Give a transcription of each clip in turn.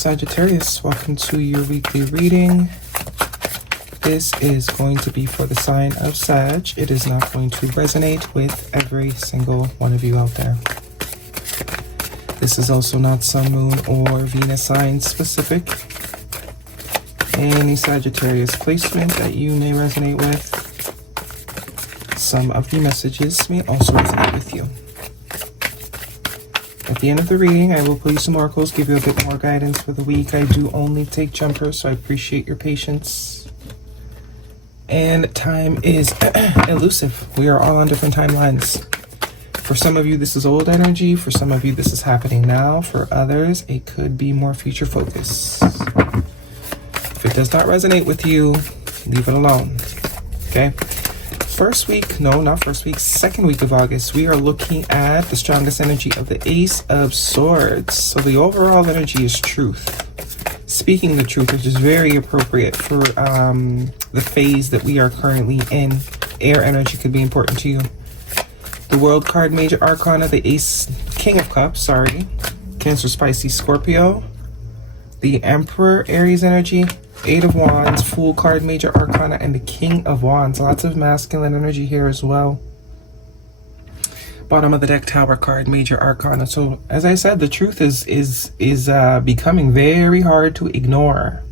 Sagittarius, welcome to your weekly reading. This is going to be for the sign of Sag. It is not going to resonate with every single one of you out there. This is also not Sun, Moon, or Venus sign specific. Any Sagittarius placement that you may resonate with, some of the messages may also resonate with you. At the end of the reading, I will pull you some oracles, give you a bit more guidance for the week. I do only take jumpers, so I appreciate your patience. And time is elusive. We are all on different timelines. For some of you, this is old energy. For some of you, this is happening now. For others, it could be more future focus. If it does not resonate with you, leave it alone. Okay? Second week of August, we are looking at the strongest energy of the Ace of Swords. So the overall energy is truth. Speaking the truth, which is very appropriate for the phase that we are currently in. Air energy could be important to you. The World card, Major Arcana, the Ace, King of Cups, Cancer, Pisces, Scorpio. The Emperor, Aries energy. Eight of Wands, Fool card, Major Arcana, and the King of Wands. Lots of masculine energy here as well. Bottom of the deck, Tower card, Major Arcana. So, as I said, the truth is becoming very hard to ignore.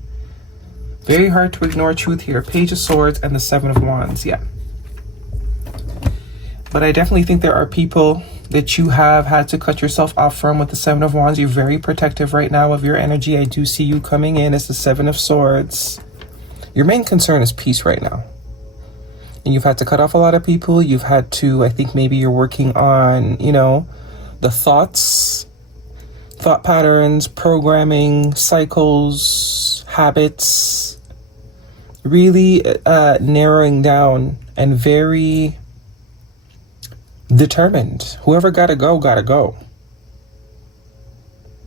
Very hard to ignore truth here. Page of Swords and the Seven of Wands. Yeah. But I definitely think there are people that you have had to cut yourself off from with the Seven of Wands. You're very protective right now of your energy. I do see you coming in as the Seven of Swords. Your main concern is peace right now. And you've had to cut off a lot of people. You've had to, I think maybe you're working on, the thought patterns, programming, cycles, habits. Really narrowing down and very determined. Whoever gotta go, gotta go.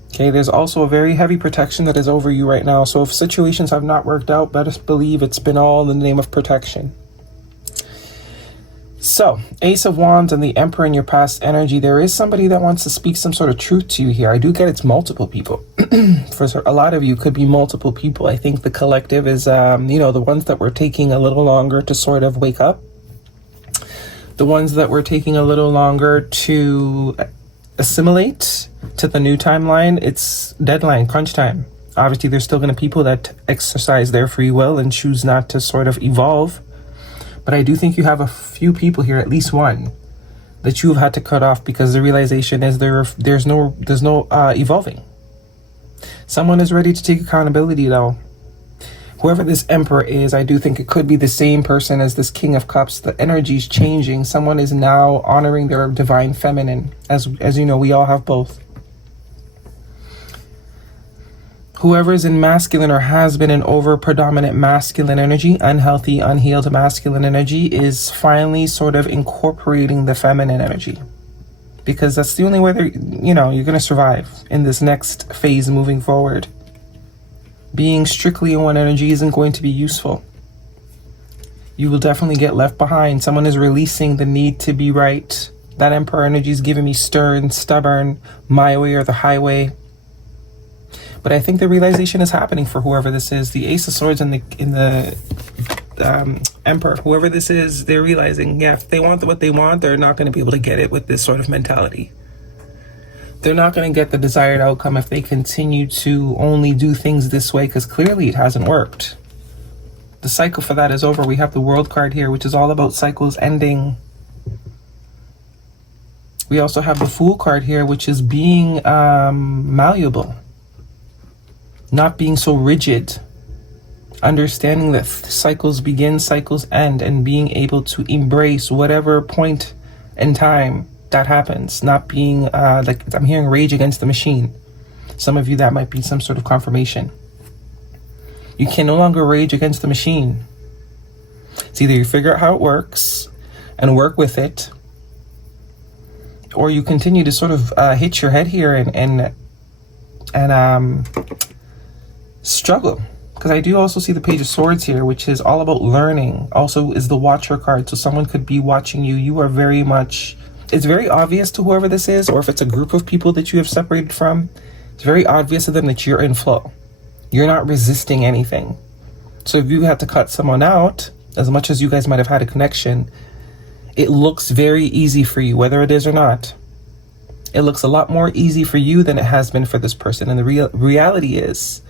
Okay, there's also a very heavy protection that is over you right now. So if situations have not worked out, better believe it's been all in the name of protection. So, Ace of Wands and the Emperor in your past energy, there is somebody that wants to speak some sort of truth to you here. I do get it's multiple people. For a lot of you, could be multiple people. I think the collective is, the ones that were taking a little longer to sort of wake up. The ones that were taking a little longer to assimilate to the new timeline, it's deadline, crunch time. Obviously, there's still going to be people that exercise their free will and choose not to sort of evolve. But I do think you have a few people here, at least one, that you've had to cut off because the realization is there's no evolving. Someone is ready to take accountability, though. Whoever this Emperor is, I do think it could be the same person as this King of Cups. The energy is changing. Someone is now honoring their divine feminine. As you know, we all have both. Whoever is in masculine or has been in over-predominant masculine energy, unhealthy, unhealed masculine energy, is finally sort of incorporating the feminine energy. Because that's the only way you're going to survive in this next phase moving forward. Being strictly in one energy isn't going to be useful. You will definitely get left behind. Someone is releasing the need to be right. That Emperor energy is giving me stern, stubborn, my way or the highway. But I think the realization is happening for whoever this is. The Ace of Swords and the Emperor, whoever this is, they're realizing, if they want what they want, they're not going to be able to get it with this sort of mentality. They're not going to get the desired outcome if they continue to only do things this way, because clearly it hasn't worked. The cycle for that is over. We have the World card here, which is all about cycles ending. We also have the Fool card here, which is being malleable. Not being so rigid. Understanding that cycles begin, cycles end, and being able to embrace whatever point in time that happens. Not being like I'm hearing rage against the machine. Some of you, that might be some sort of confirmation. You can no longer rage against the machine. It's either you figure out how it works and work with it, or you continue to sort of hit your head here and struggle. Because I do also see the Page of Swords here, which is all about learning. Also is the Watcher card, so someone could be watching you. You are very much, it's very obvious to whoever this is, or if it's a group of people that you have separated from, It's very obvious to them that you're in flow. You're not resisting anything. So if you had to cut someone out, as much as you guys might have had a connection, it looks very easy for you, whether it is or not. It looks a lot more easy for you than it has been for this person. And the reality is,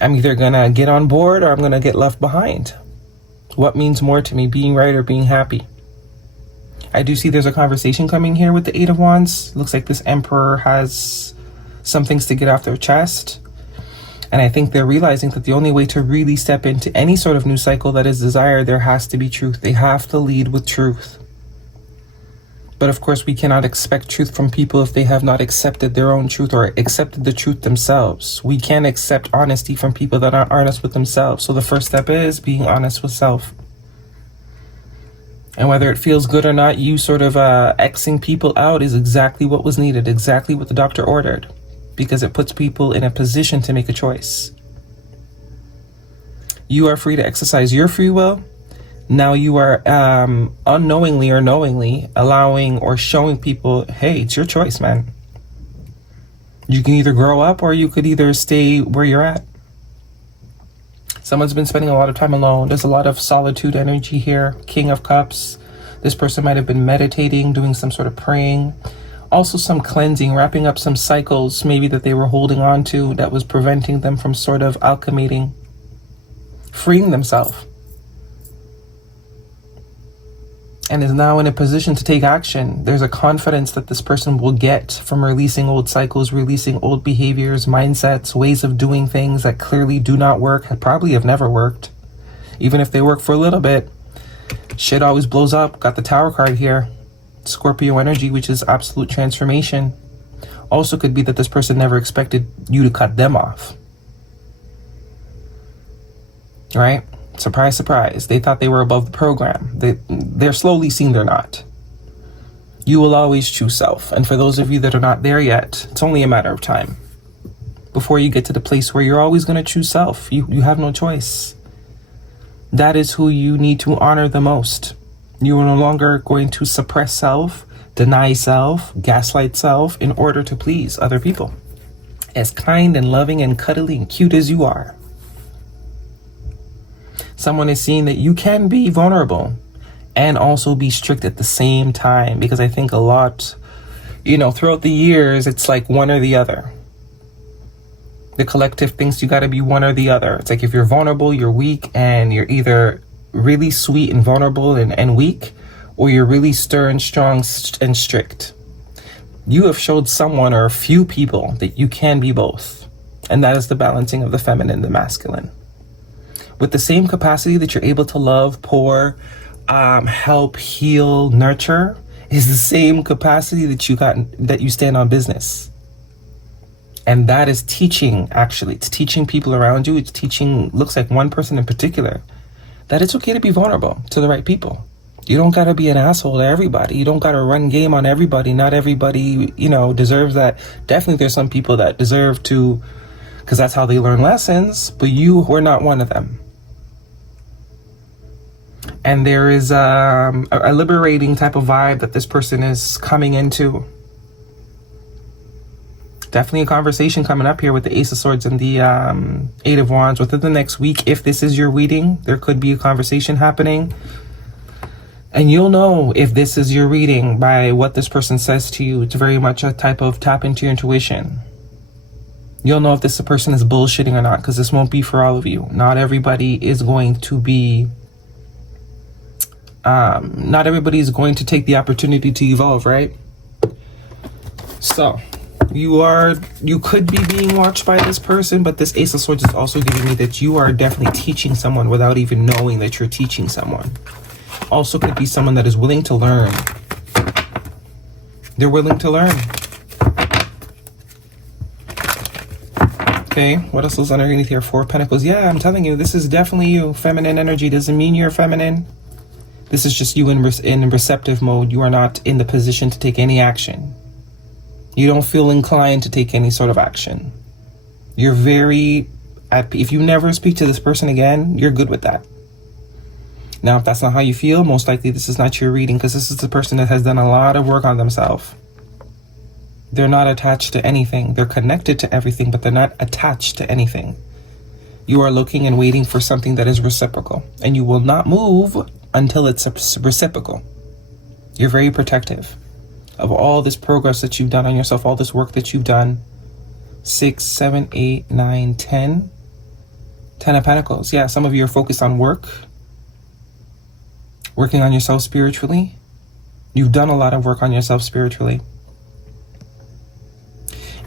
I'm either going to get on board or I'm going to get left behind. What means more to me, being right or being happy? I do see there's a conversation coming here with the Eight of Wands. Looks like this Emperor has some things to get off their chest. And I think they're realizing that the only way to really step into any sort of new cycle that is desired, there has to be truth. They have to lead with truth. But of course, we cannot expect truth from people if they have not accepted their own truth or accepted the truth themselves. We can't accept honesty from people that aren't honest with themselves. So the first step is being honest with self. And whether it feels good or not, you sort of Xing people out is exactly what was needed, exactly what the doctor ordered, because it puts people in a position to make a choice. You are free to exercise your free will. Now you are unknowingly or knowingly allowing or showing people, hey, it's your choice, man. You can either grow up or you could either stay where you're at. Someone's been spending a lot of time alone. There's a lot of solitude energy here. King of Cups. This person might have been meditating, doing some sort of praying. Also some cleansing, wrapping up some cycles maybe that they were holding on to that was preventing them from sort of alchemating, freeing themselves. And is now in a position to take action. There's a confidence that this person will get from releasing old cycles, releasing old behaviors, mindsets, ways of doing things that clearly do not work, probably have never worked. Even if they work for a little bit, shit always blows up. Got the Tower card here. Scorpio energy, which is absolute transformation. Also could be that this person never expected you to cut them off. Right? Surprise, surprise. They thought they were above the program. They're slowly seeing they're not. You will always choose self. And for those of you that are not there yet, it's only a matter of time before you get to the place where you're always going to choose self. You have no choice. That is who you need to honor the most. You are no longer going to suppress self, deny self, gaslight self in order to please other people. As kind and loving and cuddly and cute as you are. Someone is seeing that you can be vulnerable and also be strict at the same time, because I think a lot, throughout the years, it's like one or the other. The collective thinks you got to be one or the other. It's like if you're vulnerable, you're weak, and you're either really sweet and vulnerable and weak, or you're really stern, strong, and strict. You have showed someone or a few people that you can be both. And that is the balancing of the feminine and the masculine. With the same capacity that you're able to love, pour, help, heal, nurture, is the same capacity that you stand on business. And that is teaching, actually. It's teaching people around you. It's teaching, looks like one person in particular, that it's okay to be vulnerable to the right people. You don't got to be an asshole to everybody. You don't got to run game on everybody. Not everybody, deserves that. Definitely there's some people that deserve to, because that's how they learn lessons, but you were not one of them. And there is a liberating type of vibe that this person is coming into. Definitely a conversation coming up here with the Ace of Swords and the Eight of Wands. Within the next week, if this is your reading, there could be a conversation happening. And you'll know if this is your reading by what this person says to you. It's very much a type of tap into your intuition. You'll know if this person is bullshitting or not, because this won't be for all of you. Not everybody is going to be... not everybody is going to take the opportunity to evolve, right? So... You could be being watched by this person, but this Ace of Swords is also giving me that you are definitely teaching someone without even knowing that you're teaching someone. Also could be someone that is willing to learn. They're willing to learn. Okay, what else is underneath here? Four of Pentacles. Yeah, I'm telling you, this is definitely you. Feminine energy doesn't mean you're feminine. This is just you in receptive mode. You are not in the position to take any action. You don't feel inclined to take any sort of action. You're very... If you never speak to this person again, you're good with that. Now, if that's not how you feel, most likely this is not your reading, because this is the person that has done a lot of work on themselves. They're not attached to anything. They're connected to everything, but they're not attached to anything. You are looking and waiting for something that is reciprocal, and you will not move until it's reciprocal. You're very protective of all this progress that you've done on yourself, all this work that you've done. 6, 7, 8, 9, 10. 10 of Pentacles. Yeah, some of you are focused on work, working on yourself spiritually. You've done a lot of work on yourself spiritually.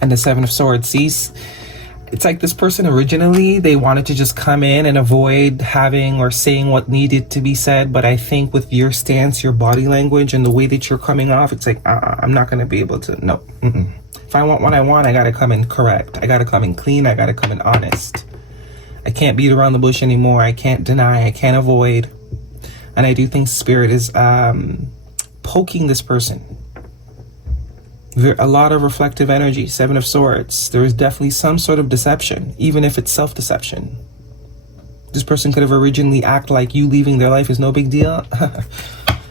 And the 7 of Swords. See, it's like this person originally, they wanted to just come in and avoid having or saying what needed to be said. But I think with your stance, your body language, and the way that you're coming off, it's like, I'm not going to be able to. No. If I want what I want, I got to come in correct. I got to come in clean. I got to come in honest. I can't beat around the bush anymore. I can't deny. I can't avoid. And I do think Spirit is poking this person. A lot of reflective energy. 7 of Swords. There is definitely some sort of deception, even if it's self-deception. This person could have originally acted like you leaving their life is no big deal.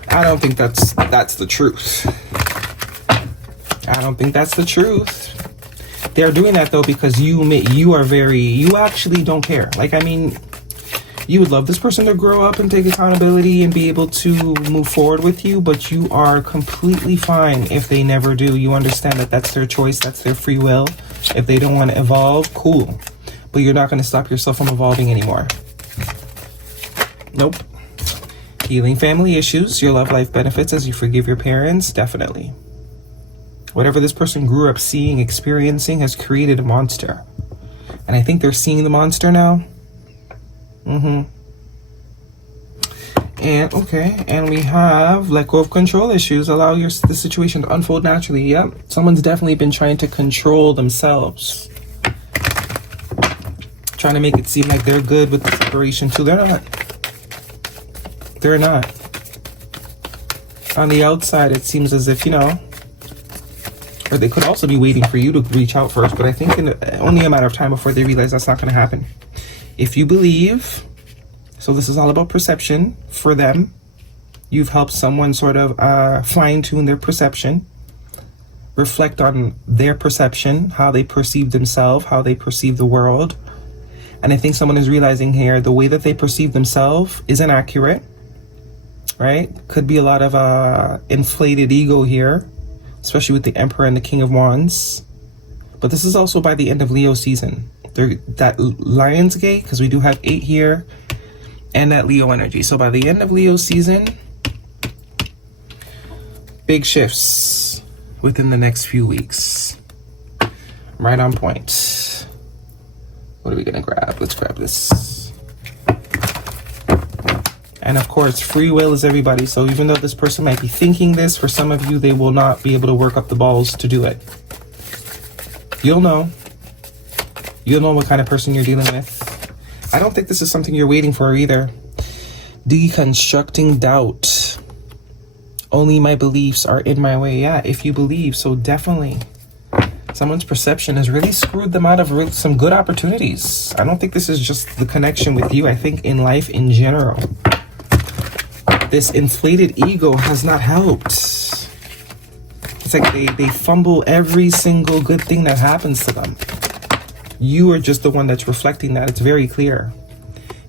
I don't think that's the truth. I don't think that's the truth. They're doing that though because you actually don't care. Like, I mean, you would love this person to grow up and take accountability and be able to move forward with you, but you are completely fine if they never do. You understand that that's their choice, that's their free will. If they don't want to evolve, cool. But you're not going to stop yourself from evolving anymore. Nope. Healing family issues, your love life benefits as you forgive your parents, definitely. Whatever this person grew up seeing, experiencing, has created a monster. And I think they're seeing the monster now. And okay, and we have let go of control issues. Allow the situation to unfold naturally. Yep, someone's definitely been trying to control themselves, trying to make it seem like they're good with the separation too. They're not. They're not. On the outside, it seems as if, you know, or they could also be waiting for you to reach out first, but I think only a matter of time before they realize that's not going to happen. If you believe, so this is all about perception for them. You've helped someone sort of fine-tune their perception, reflect on their perception, how they perceive themselves, how they perceive the world. And I think someone is realizing here the way that they perceive themselves is inaccurate, right? Could be a lot of inflated ego here, especially with the Emperor and the King of Wands. But this is also by the end of Leo season. That Lion's Gate, because we do have 8 here, and that Leo energy. So by the end of Leo season, big shifts within the next few weeks. Right on point. What are we gonna grab? Let's grab this. And of course, free will is everybody. So even though this person might be thinking this, for some of you, they will not be able to work up the balls to do it. You'll know. You'll know what kind of person you're dealing with. I don't think this is something you're waiting for either. Deconstructing doubt. Only my beliefs are in my way. Yeah, if you believe, so definitely. Someone's perception has really screwed them out of some good opportunities. I don't think this is just the connection with you. I think in life in general, this inflated ego has not helped. It's like they fumble every single good thing that happens to them. You are just the one that's reflecting that. It's very clear.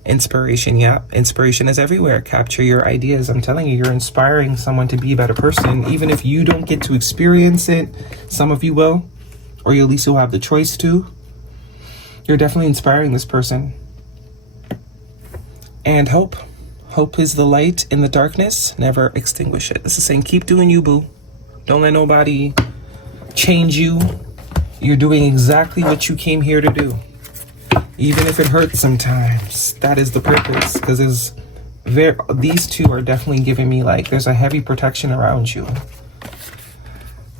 Inspiration, yeah. Inspiration is everywhere. Capture your ideas. I'm telling you, you're inspiring someone to be a better person. Even if you don't get to experience it, some of you will. Or you at least will have the choice to. You're definitely inspiring this person. And hope. Hope is the light in the darkness. Never extinguish it. This is saying, keep doing you, boo. Don't let nobody change you. You're doing exactly what you came here to do. Even if it hurts sometimes. That is the purpose. Because these two are definitely giving me like there's a heavy protection around you.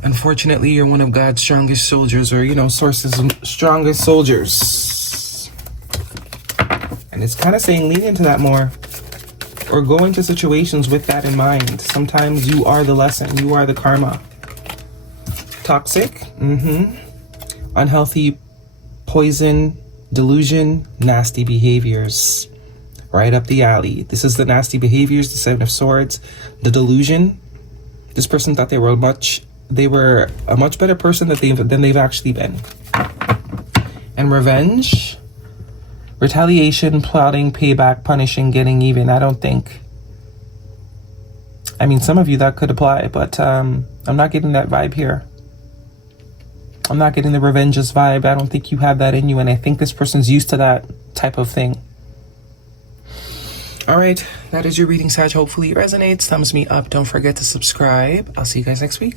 Unfortunately, you're one of God's strongest soldiers, or, you know, Source's strongest soldiers. And it's kind of saying lean into that more. Or go into situations with that in mind. Sometimes you are the lesson. You are the karma. Toxic. Unhealthy, poison, delusion, nasty behaviors. Right up the alley. This is the nasty behaviors, the 7 of Swords. The delusion. This person thought they were much they were a much better person than they've actually been. And revenge, retaliation, plotting, payback, punishing, getting even. I don't think, I mean, some of you that could apply, but I'm not getting that vibe here. I'm not getting the revengeous vibe. I don't think you have that in you, and I think this person's used to that type of thing. All right, that is your reading, Sag. Hopefully it resonates. Thumbs me up. Don't forget to subscribe. I'll see you guys next week.